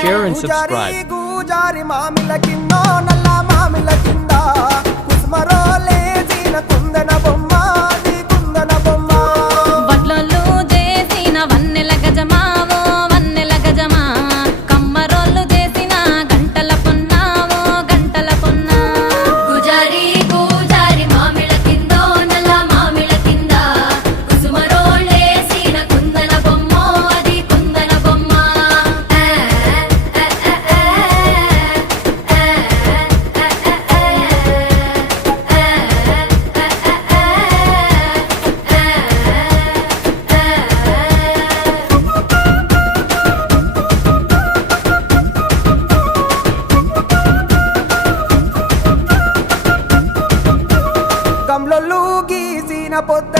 share and subscribe. గూజారి Mamila కిందో నల్ల మామిల కింద కుస్మరోలే జీన కుందన బొమ్మ ది కుందన బొమ్మ వడ్లలు చేసిన వన్నెల గజమావో వన్నెల గజమా కమ్మరోళ్ళు చేసిన గంటల పొన్నావో గంటల పొన్నా గుజారి గుజారి మామిళ్ళ కిందో నల్ల మామిళ్ళ కింద కుసుమరోళ్ళేసిన కుందన బొమ్మ అది కుందన బొమ్మ గమ్లొల్లు గీసిన పొద్ద